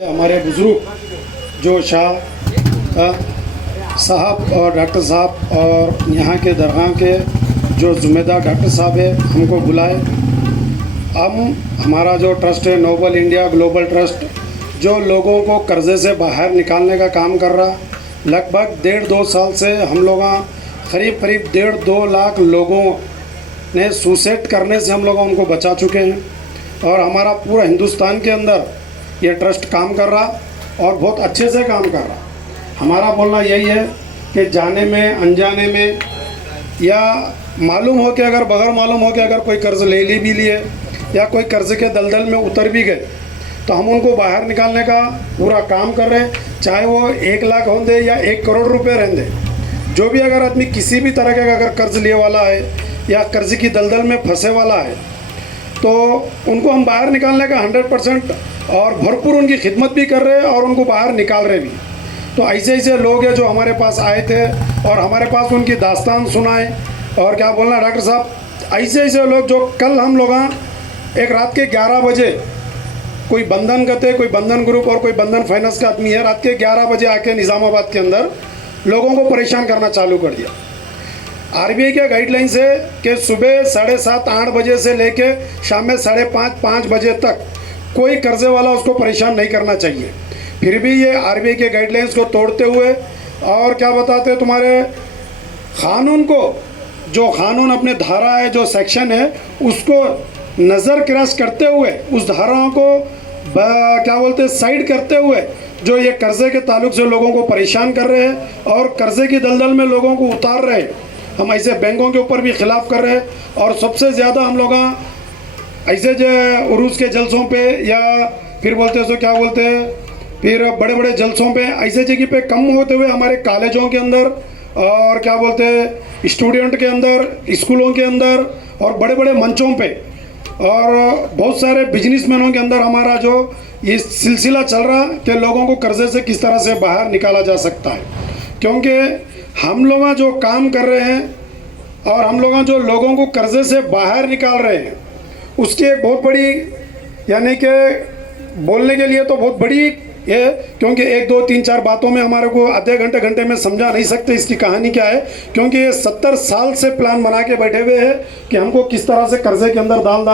हमारे बुज़ुर्ग जो शाह साहब और डॉक्टर साहब और यहाँ के दरगाह के जो ज़िम्मेदार डॉक्टर साहब है हमको बुलाए। हमारा जो ट्रस्ट है नोबल इंडिया ग्लोबल ट्रस्ट जो लोगों को कर्ज़े से बाहर निकालने का काम कर रहा, लगभग 1.5-2 साल से हम लोग करीब 1.5-2 लाख लोगों ने सुसाइड करने से हम लोग उनको बचा चुके हैं। और हमारा पूरा हिंदुस्तान के अंदर ये ट्रस्ट काम कर रहा और बहुत अच्छे से काम कर रहा। हमारा बोलना यही है कि जाने में अनजाने में या मालूम हो कि अगर बगैर मालूम हो कि अगर कोई कर्ज़ ले भी लिए या कोई कर्ज़ के दलदल में उतर भी गए तो हम उनको बाहर निकालने का पूरा काम कर रहे हैं, चाहे वो 1 लाख होंगे या 1 करोड़ रुपए रहेंगे। जो भी अगर आदमी किसी भी तरह का अगर कर्ज़ लिए वाला है या कर्ज़ की दलदल में फंसे वाला है तो उनको हम बाहर निकालने का 100% और भरपूर उनकी खिदमत भी कर रहे हैं और उनको बाहर निकाल रहे भी। तो ऐसे लोग हैं जो हमारे पास आए थे और हमारे पास उनकी दास्तान सुनाए। और क्या बोलना डॉक्टर साहब, ऐसे लोग जो कल हम लोग एक रात के 11 बजे कोई बंधन करते, कोई बंधन ग्रुप और कोई बंधन फाइनेंस का आदमी है, रात के 11 बजे आके निज़ामाबाद के अंदर लोगों को परेशान करना चालू कर दिया। आरबीआई के गाइडलाइंस है कि सुबह 7:30-8 बजे से लेके शाम में 5:30-5 बजे तक कोई कर्जे वाला उसको परेशान नहीं करना चाहिए। फिर भी ये आरबीआई के गाइडलाइंस को तोड़ते हुए और क्या बताते हैं तुम्हारे क़ानून को, जो क़ानून अपने धारा है जो सेक्शन है उसको नज़र क्रॉस करते हुए उस धाराओं को क्या बोलते हैं साइड करते हुए जो ये कर्ज़े के ताल्लुक से लोगों को परेशान कर रहे हैं और कर्ज़े की दलदल में लोगों को उतार रहे हैं। हम ऐसे बैंकों के ऊपर भी खिलाफ़ कर रहे हैं और सबसे ज़्यादा हम लोग ऐसे जो उरूस के जलसों पे या फिर बोलते हैं सो क्या बोलते हैं फिर बड़े बड़े जलसों पे ऐसे जगह पे कम होते हुए हमारे कॉलेजों के अंदर और क्या बोलते हैं स्टूडेंट के अंदर स्कूलों के अंदर और बड़े बड़े मंचों पे और बहुत सारे बिजनेसमैनों के अंदर हमारा जो ये सिलसिला चल रहा कि लोगों को कर्ज़े से किस तरह से बाहर निकाला जा सकता है। क्योंकि हम लोग जो काम कर रहे हैं और हम लोग जो लोगों को कर्ज़े से बाहर निकाल रहे हैं उसकी एक बहुत बड़ी यानी कि बोलने के लिए तो बहुत बड़ी है, क्योंकि 1, 2, 3, 4 बातों में हमारे को आधे घंटे में समझा नहीं सकते इसकी कहानी क्या है। क्योंकि ये 70 साल से प्लान बना के बैठे हुए हैं कि हमको किस तरह से कर्ज़े के अंदर डाल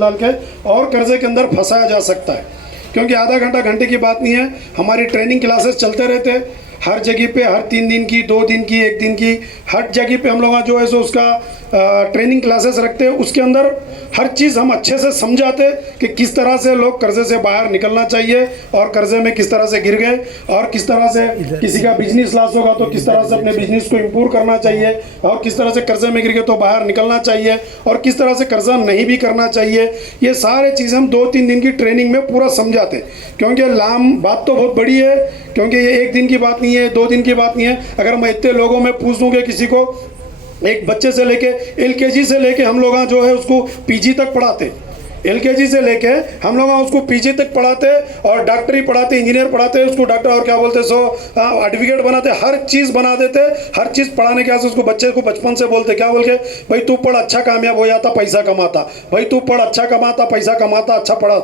डाल के और कर्ज़े के अंदर फंसाया जा सकता है। क्योंकि आधा घंटे की बात नहीं है, हमारी ट्रेनिंग क्लासेस चलते रहते हैं हर जगह पे, हर 3 दिन की, 2 दिन की, 1 दिन की, हर जगह पे हम लोग जो है सो उसका ट्रेनिंग क्लासेस रखते हैं। उसके अंदर हर चीज़ हम अच्छे से समझाते कि किस तरह से लोग कर्ज़े से बाहर निकलना चाहिए और कर्ज़े में किस तरह से गिर गए और किस तरह से किसी का बिजनेस लॉस होगा तो किस तरह से अपने बिजनेस को इम्प्रूव करना चाहिए और किस तरह से कर्ज़े में गिर गए तो बाहर निकलना चाहिए और किस तरह से कर्ज़ा नहीं भी करना चाहिए। ये सारे चीज़ हम 2-3 दिन की ट्रेनिंग में पूरा समझाते। क्योंकि बात तो बहुत बड़ी है, क्योंकि ये 1 दिन की बात नहीं है, 2 दिन की बात नहीं है। अगर मैं इतने लोगों में पूछ दूँगा किसी को, एक बच्चे से लेके LKG से लेके हम लोग जो है उसको PG तक पढ़ाते, LKG से लेके हम लोग उसको PG तक पढ़ाते और डॉक्टरी पढ़ाते, इंजीनियर पढ़ाते, उसको डॉक्टर और क्या बोलते सो एडवोकेट बनाते, हर चीज़ बना देते। हर चीज़ पढ़ाने के उसको बच्चे को बचपन से बोलते क्या बोल के, भाई तू पढ़ अच्छा कामयाब हो जाता पैसा कमाता, भाई तू पढ़ अच्छा कमाता पैसा कमाता, अच्छा पढ़ा